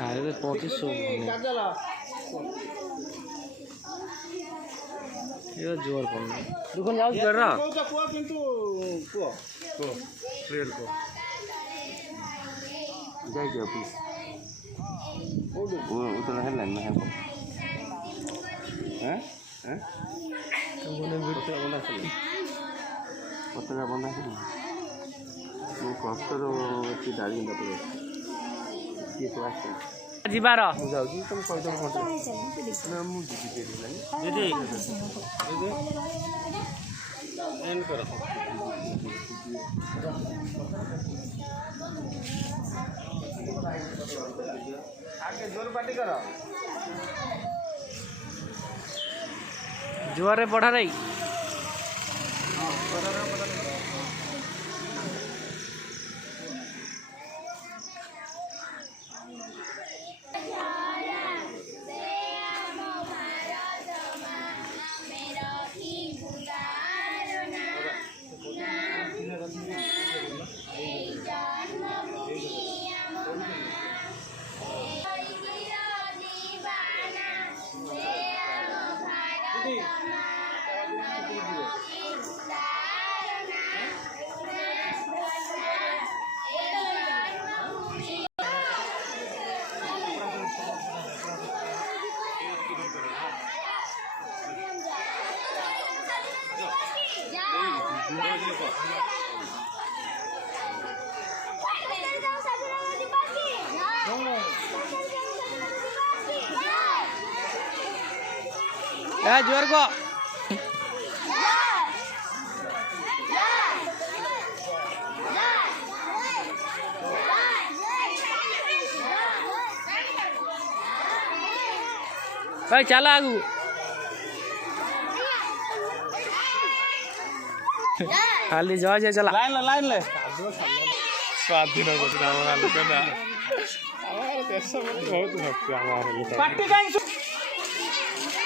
ଆରେ ପଚିଶ ଜୋର ପଡୁନି ଦୁକାନ ଯାଉଛି ଗାଡିର କୁହ କିନ୍ତୁ କୁହ କ୍ଲିୟର କୁହ ଯାଇଛି ଅଫିସ ଉତ୍ତର ହେଲାନି ନା ହେବ ପତକା ବନ୍ଧା ଆସିଲି ମୁଁ କଷ୍ଟର ଅଛି ଡାଳିମ୍ବା ପରେ କିଏ ସବୁ ଆସିଛି ଯିବାର ମୁଁ ଯାଉଛି ତମେ କହିଦେବ ଘଣ୍ଟା ନା ମୁଁ ଯିବି ଦିଦି ଏଣ୍ଡ କର ଆगे ଜୋର ପାଟି କର ଜୋରରେ ପଢା ନାଇଁ जोर को भाई चला आगू खाली जाओ चला लाइन ले स्वाधीन देश बहुत भक्ति पार्टी टाइट हो